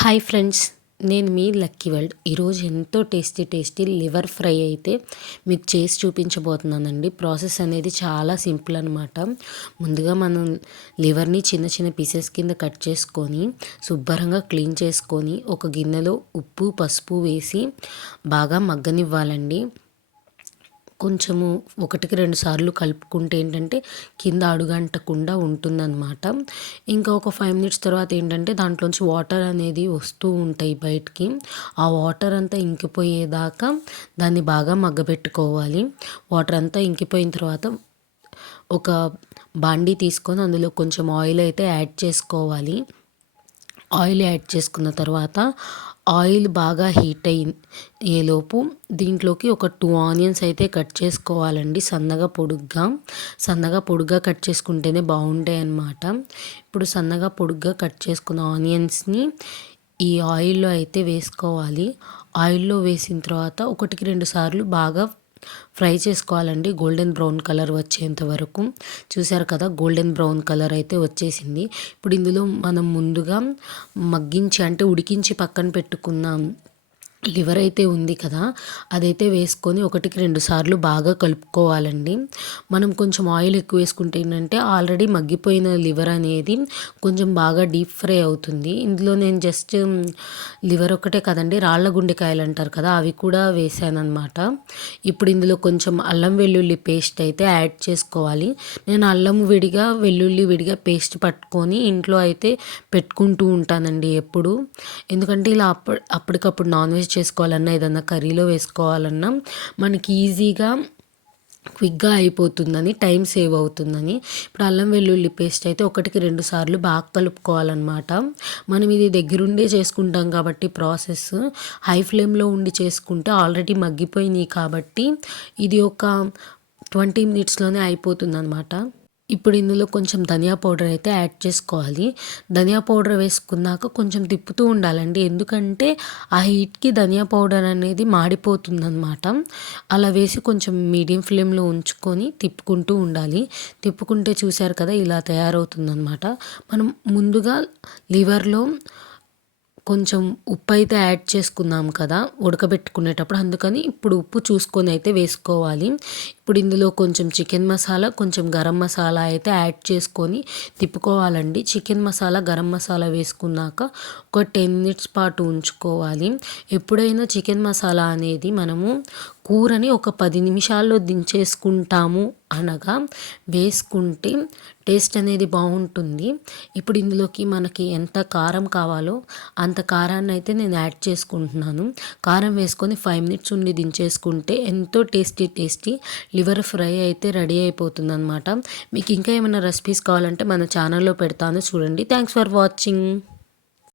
Hi friends, నేను మీ lucky world. ఈరోజు ఎంతో టేస్టీ లివర్ ఫ్రై అయితే మీకు చేసి చూపించబోతున్నానండి. ప్రాసెస్ అనేది చాలా సింపుల్ అనమాట. ముందుగా మనం లివర్ని చిన్న చిన్న పీసెస్ కింద కట్ చేసుకొని శుభ్రంగా క్లీన్ చేసుకొని ఒక గిన్నెలో ఉప్పు పసుపు వేసి బాగా మగ్గనివ్వాలండి. కొంచెము 1-2 సార్లు కలుపుకుంటే ఏంటంటే కింద అడుగంటకుండా ఉంటుందన్నమాట. ఇంకా ఒక 5 మినిట్స్ తర్వాత ఏంటంటే దాంట్లోంచి వాటర్ అనేది వస్తూ ఉంటాయి బయటికి. ఆ వాటర్ అంతా ఇంకిపోయేదాకా దాన్ని బాగా మగ్గబెట్టుకోవాలి. వాటర్ అంతా ఇంకిపోయిన తర్వాత ఒక బాండీ తీసుకొని అందులో కొంచెం ఆయిల్ అయితే యాడ్ చేసుకోవాలి. ఆయిల్ యాడ్ చేసుకున్న తర్వాత ఆయిల్ బాగా హీట్ అయ్యేలోపు దీంట్లోకి ఒక 2 ఆనియన్స్ అయితే కట్ చేసుకోవాలండి. సన్నగా పొడుగ్గా కట్ చేసుకుంటేనే బాగుంటాయి అన్నమాట. ఇప్పుడు సన్నగా పొడుగ్గా కట్ చేసుకున్న ఆనియన్స్ని ఈ ఆయిల్లో అయితే వేసుకోవాలి. ఆయిల్లో వేసిన తర్వాత 1-2 సార్లు బాగా ఫ్రై చేసుకోవాలండి. గోల్డెన్ బ్రౌన్ కలర్ వచ్చేంత వరకు. చూసారు కదా, గోల్డెన్ బ్రౌన్ కలర్ అయితే వచ్చేసింది. ఇప్పుడు ఇందులో మనం ముందుగా ఉడికించి పక్కన పెట్టుకున్నాం లివర్ అయితే ఉంది కదా, అదైతే వేసుకొని 1-2 సార్లు బాగా కలుపుకోవాలండి. మనం కొంచెం ఆయిల్ ఎక్కువ వేసుకుంటే ఏంటంటే ఆల్రెడీ మగ్గిపోయిన లివర్ అనేది కొంచెం బాగా డీప్ ఫ్రై అవుతుంది. ఇందులో నేను జస్ట్ లివర్ ఒకటే కదండి, రాళ్ళ గుండెకాయలు అంటారు కదా, అవి కూడా వేసాను అనమాట. ఇప్పుడు ఇందులో కొంచెం అల్లం వెల్లుల్లి పేస్ట్ అయితే యాడ్ చేసుకోవాలి. నేను అల్లం విడిగా వెల్లుల్లి విడిగా పేస్ట్ పట్టుకొని ఇంట్లో అయితే పెట్టుకుంటూ ఉంటానండి ఎప్పుడు. ఎందుకంటే ఇలా అప్పటికప్పుడు నాన్ వెజ్ చేసుకోవాలన్నా ఏదన్నా కర్రీలో వేసుకోవాలన్నా మనకి ఈజీగా క్విక్గా అయిపోతుందని, టైం సేవ్ అవుతుందని. ఇప్పుడు అల్లం వెల్లుల్లి పేస్ట్ అయితే 1-2 సార్లు బాగా కలుపుకోవాలన్నమాట. మనం ఇది దగ్గరుండే చేసుకుంటాం కాబట్టి ప్రాసెస్ హై ఫ్లేమ్లో ఉండి చేసుకుంటే ఆల్రెడీ మగ్గిపోయినాయి కాబట్టి ఇది ఒక 20 మినిట్స్లోనే అయిపోతుందన్నమాట. ఇప్పుడు ఇందులో కొంచెం ధనియా పౌడర్ అయితే యాడ్ చేసుకోవాలి. ధనియా పౌడర్ వేసుకున్నాక కొంచెం తిప్పుతూ ఉండాలండి. ఎందుకంటే ఆ హీట్కి ధనియా పౌడర్ అనేది మాడిపోతుందన్నమాట. అలా వేసి కొంచెం మీడియం ఫ్లేమ్లో ఉంచుకొని తిప్పుకుంటూ ఉండాలి. తిప్పుకుంటే చూసారు కదా, ఇలా తయారవుతుందన్నమాట. మనం ముందుగా లివర్లో కొంచెం ఉప్పు అయితే యాడ్ చేసుకున్నాం కదా ఉడకబెట్టుకునేటప్పుడు, అందుకని ఇప్పుడు ఉప్పు చూసుకొని అయితే వేసుకోవాలి. ఇప్పుడు ఇందులో కొంచెం చికెన్ మసాలా, కొంచెం గరం మసాలా అయితే యాడ్ చేసుకొని తిప్పుకోవాలండి. చికెన్ మసాలా, గరం మసాలా వేసుకున్నాక ఒక 10 మినిట్స్ పాటు ఉంచుకోవాలి. ఎప్పుడైనా చికెన్ మసాలా అనేది మనము కూరని ఒక 10 నిమిషాల్లో దించేసుకుంటాము అనగా వేసుకుంటే టేస్ట్ అనేది బాగుంటుంది. ఇప్పుడు ఇందులోకి మనకి ఎంత కారం కావాలో అంత కారాన్ని అయితే నేను యాడ్ చేసుకుంటున్నాను. కారం వేసుకొని 5 మినిట్స్ ఉండి దించేసుకుంటే ఎంతో టేస్టీ లివర్ ఫ్రై అయితే రెడీ అయిపోతుంది అనమాట. మీకు ఇంకా ఏమైనా రెసిపీస్ కావాలంటే మన ఛానల్లో పెడతాను, చూడండి. Thanks for watching.